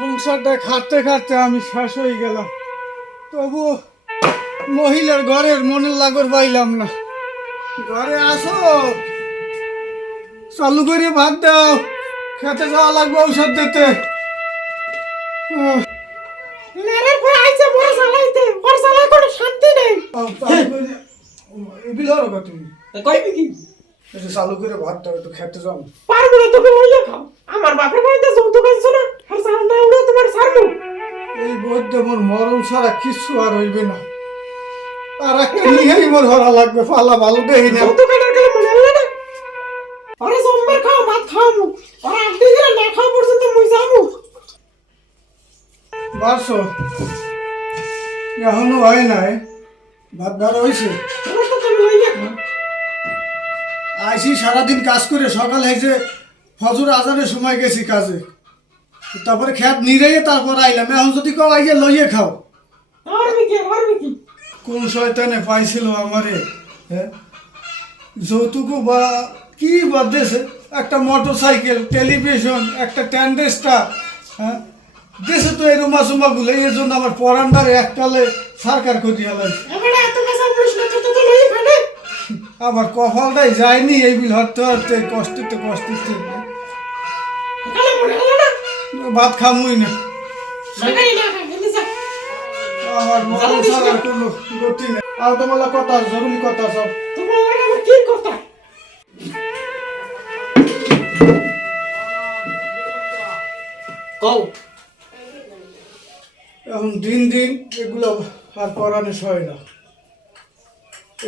সংসারটা খাটতে খাটতে আমি শেষ হয়ে গেলাম, তবু মহিলার ঘরের মনের লাগর পাইলাম না। ঘরে আসো, চালু করে ভাত দাও, খেতে যাওয়া লাগবে ঔষধ দিতে। চালু করে ভাত দাও, একটু খেতে যাও। পারবো না, তুমি হইলে খাও। আমার বাপের বাড়িতে যৌতুক আছে না, আর চাল না উড়ে তোমার ছাড়বো। এই বইতে মোর মরণ ছাড়া কিছু আর হইবে না, আর একটা নিয়েই মোর হরা লাগবে। পালা ভালো দেখি না, যৌতুক আনার গেলে মনে হলো না। আরে সোমবার খাও, ভাত খাওয়াবো। আর একদিন গেলে না খাওয়া পর্যন্ত মুই যাবো। বারশো এখনো হয় নাই, ভাত ভাত হয়েছে। তোমার তো তুমি হইলে খাও। আইসি সারাদিন কাজ করে, সকালে যে ফজর আজানের সময় গেছি কাজে, তারপরে খেত নিরাইয়ে তারপর আইলাম। এখন যদি কেউ আইয়ে লইয়ে খাও। পারবি কি? কোন শয়তানে পাইছিল আমারে, হ্যাঁ? যৌতুকও বা কি বাদেছে, একটা মোটর সাইকেল, টেলিভিশন, একটা ট্যান্ডেস্টার, হ্যাঁ দেশে তো এই রুমা সুমা গুলো। এই জন্য আমার পরান্ডারে এককালে সরকার ক্ষতি হলাই। এবারে এত কাছে প্রশ্ন তো লই ফাটে। আবার কপালটাই যায়নি এই বিল হরতে হরতে, কষ্টে। কালে মনে হলো না। ভাত খামুই না, সকালে না খাই, এনে যা। আমার মরণ ছাড়ার কোনো গতি নেই। আর তোমার কথা, জরুরি কথা সব। তোমার লাগে আমার কি কথা? কও। এখন দিন দিন এগুলো আর পরানো হয় না।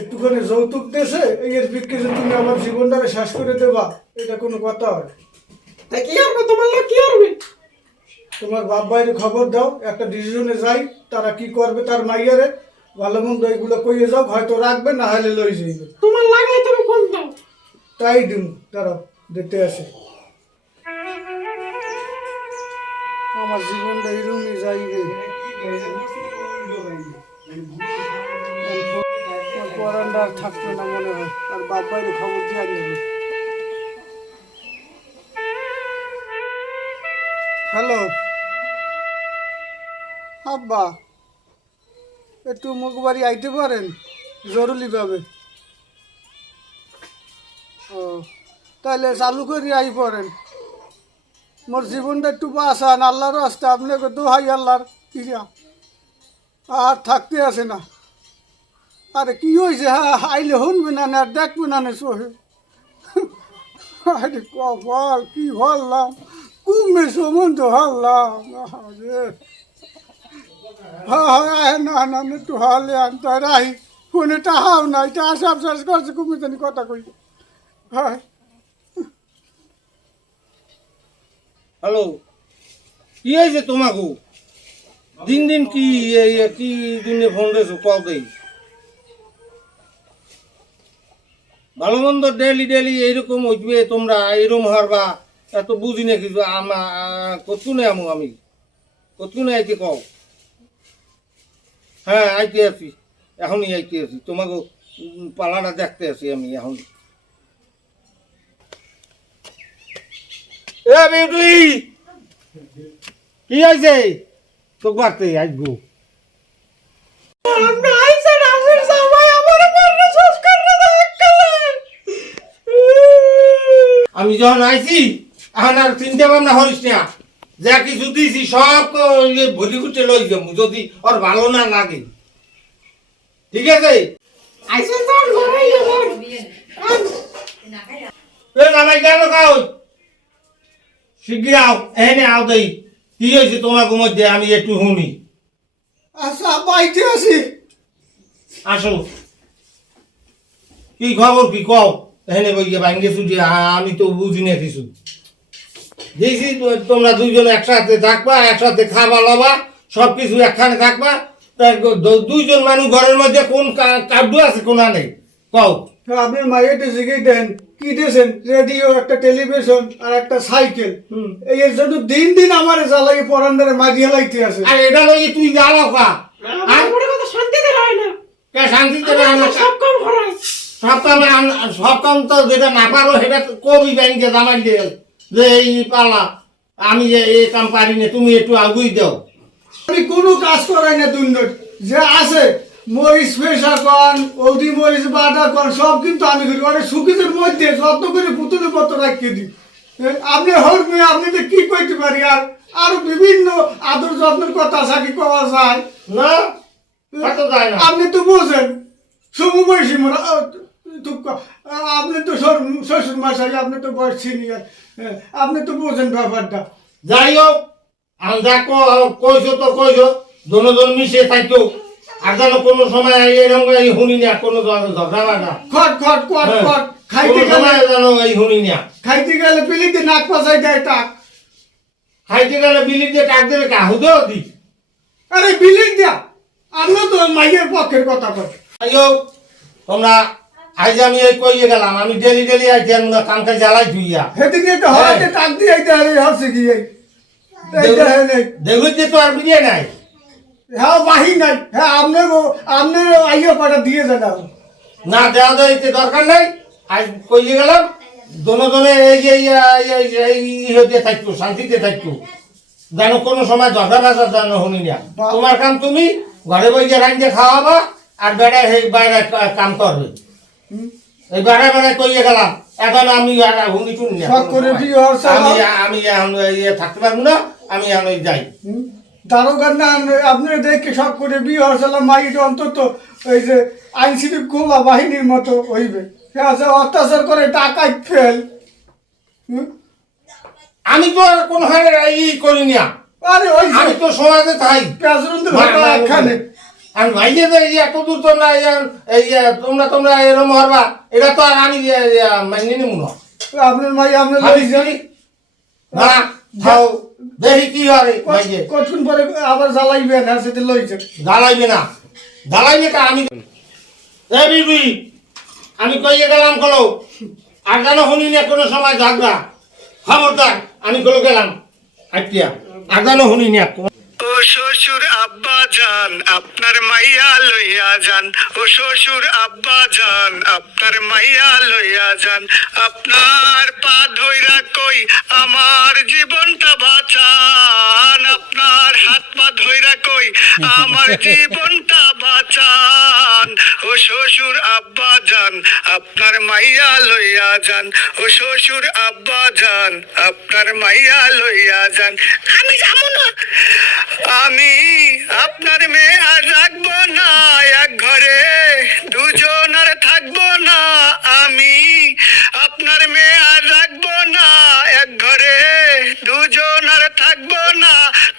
একটুখানি যৌতুক দেশে এর বিক্রিতে তুমি আমার জীবনটাকে শেষ করে দেবা, এটা কোনো কথা হয়? তা কি হবে তোমার লাগে, কি হবে? তোমার বাপ ভাইয়ের খবর দাও, একটা ডিসিশনে যাই, তারা কি করবে তার মাইয়ারে ভালো মন্দ এগুলো কইয়ে যাও, হয়তো রাখবে, না হলে লই যাইবে। তোমার লাগলে তুমি ফোন দাও। তাই দিন, তারা দেখতে আসে। আমার জীবনটা এরকমই যাইবে, পরান্ডা আর থাকবে না মনে হয়। আর বাপ ভাইয়ের খবর দিয়ে নেবে। হ্যালো আব্বা, একটু মুখ বাড়ি আইতে পারেন জরুরিভাবে? ও তাহলে চালু করে আই পড়েন। মোর জীবনটা একটু বাঁচান, আল্লাহর রাস্তা, আপনাকে দোহাই আল্লাহর কিরা, আর থাকতে আসে না। আরে কি হয়েছে? হ্যাঁ আইলে শুনবে না, আর দেখবে না চোখে। আরে কপাল, কি হল্লাম, কুমে সম্বন্ধ হল্লাম। হ্যাঁ না একটু হলে আনতে রাহি, ফোনে টাহাও নাই, টাহা সব শেষ করছে, কুমে জানি কথা কই। হ্যাঁ হ্যালো, কি হয়েছে তোমাকে? দিন দিন কি কি দিনে ফোন দিয়েছো? কল দেই ভালো মন্দ ডেলি এইরকম হইবে, তোমরা এরকম হারবা, এত বুঝি না কিছু। কতক্ষণে আমো আমি, কতক্ষণে আইতে কও? হ্যাঁ আইতে আছি, এখনই আইতে আছি। তোমাকে পালাটা দেখতে আছি আমি এখন। এ বিউটি, কি হয়েছে? তোকে বাড়তে আসবো। আমি যখন আইছি এখন আর চিন্তা ভাবনা হরিস না, যা কিছু দিয়েছি সব ভরি কুটে লই যাবো, যদি ওর ভালো না লাগে। ঠিক আছে? নামাই গেল কাউ শিগগির আও, এনে আও দেই। কি হয়েছে তোমার মধ্যে, আমি একটু শুনি। আচ্ছা আব্বা আইতে আসি। আসো, কি খবর কি কও? এনে বইয়ে ভাঙ্গে ছুটি, আমি তো বুঝি না কিছু। দেখছি তোমরা দুইজন একসাথে থাকবা, একসাথে খাবা লবা, সবকিছু একখানে থাকবা। দুইজন মানুষ ঘরের মধ্যে কোন কাব্য আছে, কোনা নেই কও? আপনি মাইয়াতে জিজ্ঞেস দেন কি দিয়েছেন? রেডিও, একটা টেলিভিশন আর একটা সাইকেল। এর জন্য দিন দিন আমার জ্বালাই পরান্ডারে মাগিয়ে লাইতে আছে। আর এটা লই তুই জ্বালাও কা? শান্তিতে হয় না, শান্তিতে না? সব কাম হরাই, সব কাম তো যেটা না পারো সেটা কবি ব্যাংকে জানাই দিয়ে যে এই পালা আমি এই কাম পারি না, তুমি একটু আগুই দাও। আমি কোনো কাজ করাই না দুর্নীতি যে আছে মরিচ পেশা কন হলদি মরিচ বাটা কন সব কিন্তু আমি করি অনেক সুখিদের মধ্যে যত্ন করে পুতুলের পত্র রাখিয়ে দিই আপনি হরমে আপনি যে কি করতে পারি আর আরো বিভিন্ন আদর যত্নের কথা সাকি কওয়া যায় না কত যায় না। আপনি তো বোঝেন সমবয়সী মোরা আপনি তো শ্বশুর মশাই আপনি তো বয়স সিনিয়র আপনি তো বোঝেন ব্যাপারটা যাই হোক আমি দেখো কইছো তো কইছো দুজন মিশে থাকতো আর যেন কোনো সময় এরকম এই শুনি না কোনো ঝগড়া বাগা খট খট কট কট খাইতে কোনো গেলে সময় যেন এই শুনি না। খাইতে গেলে পিলিতে নাক পাশাই দেয় টাক খাইতে গেলে বিলি দিয়ে টাক দেবে কাহু দেও দি। আরে বিলিত দিয়া আপনি তো মাইয়ের পক্ষের কথা কয় যাই হোক তোমরা আজ আমি এই কইয়ে গেলাম আমি ডেলি ডেলি আইতে না কামটা জ্বালাই ধুইয়া সেদিকে তো হওয়াতে টাক দিয়ে আইতে হবে হচ্ছে কি এইটা হয় নাই দেখুন তো আর বুঝে নাই। হ্যাঁ বাহি নাই হ্যাঁ আপনার আইয়া পাটা দিয়ে যান না দেওয়া দেওয়াইতে দরকার নাই আজ কইয়ে গেলাম দুজনে এই যে ইয়ে থাকতো শান্তিতে থাকতো যেন কোনো সময় ঝগড়া বাজা যেন শুনি না। তোমার কাম তুমি ঘরে বইয়ে রাঁধে খাওয়াবা আর বেড়া বাইরে কাম করবে এই বেড়া বেড়া কইয়ে গেলাম এখন আমি শুনি শুনি না শখ করে বিয়ে হচ্ছে আমি এখন ইয়ে থাকতে পারবো না আমি এখন যাই। দারোগার না আপনার দেখে শখ করে বিয়ে হচ্ছে মাইট অন্তত ওই যে আইন শৃঙ্খলা বাহিনীর মতো হইবে আছে অত্যাচার করে টাকাই ফেল আমি তো আর কোনো হারে ই করি না আরে ওই আমি তো সমাজে তাই প্যাসরন্দের ঘটনা একখানে আর ভাইয়ে তো এই এত দূর তোমরা এই তোমরা এরম হরবা এটা তো আর আমি মাইনে নেব না। আপনার মাই আপনার আমি জানি না খাও দেখি কি হবে ভাইয়ে কতক্ষণ পরে আবার জ্বালাইবেন আর সেটা লইছে জ্বালাইবে না জ্বালাইবে কা আমি এই বিবি আমি কইয়ে গেলাম কলো আর যেন শুনি না কোনো সময় ঝগড়া খবরদার আমি কলো গেলাম আইটিয়া আর যেন শুনি না। ও শ্বশুর আব্বা জান আপনার মাইয়া লইয়া যান ও শ্বশুর আব্বা জান আপনার মাইয়া লইয়া যান আপনার পা ধইরা কই আমার জীবনটা বাঁচান আপনার হাত পা ধইরা কই আমার জীবনটা বাঁচান ও শ্বশুর আব্বা জান আপনার মাইয়া লইয়া যান ও শ্বশুর আব্বা জান আপনার মাইয়া লইয়া যান আমি যাবো না আমি আপনার মেয়ে আর রাখবো না এক ঘরে দুজন আর থাকবো না আমি আপনার মেয়ে আর রাখবো না এক ঘরে দুজন আর থাকবো না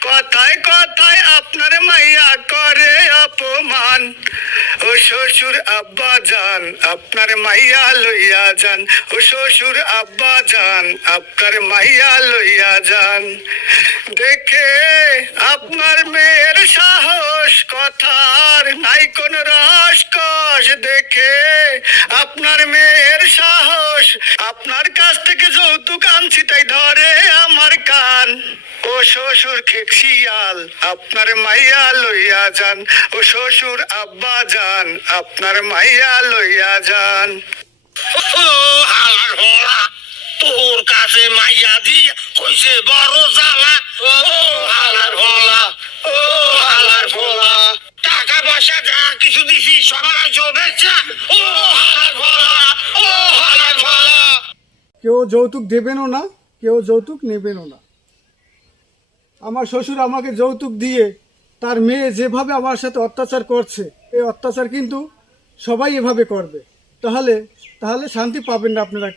কথায় কথায় আপনার মাইয়া করে অপমান ও শ্বশুর আব্বা জান আপনার মাইয়া লইয়া যান ও শ্বশুর আব্বা জান আপনার মাইয়া লইয়া যান দেখে আপনার মেয়ের সাহস কথার নাই কোন রসকস দেখে আপনার মেয়ের সাহস আপনার কাছ থেকে যৌতুক আনছি তাই ধরে আমার কান ও শ্বশুর খেকশিয়াল আপনার মাইয়া লইয়া যান ও শ্বশুর আব্বা যান আপনার মাইয়া লইয়া যান ও হালার ভোলা তোর কাছে মাইয়া দি কইছে বড় জ্বালা ও হালার ভোলা ও হালার ভোলা টাকা পয়সা যা কিছু দিছি সবাই চবেছা ও হালার ভোলা ও হালার ভোলা কেউ যৌতুক দেবেনও না কেউ যৌতুক নেবেনও না আমার শ্বশুর আমাকে যৌতুক দিয়ে তার মেয়ে যেভাবে আমার সাথে অত্যাচার করছে এই অত্যাচার কিন্তু সবাই এভাবে করবে তাহলে শান্তি পাবেন না আপনারা।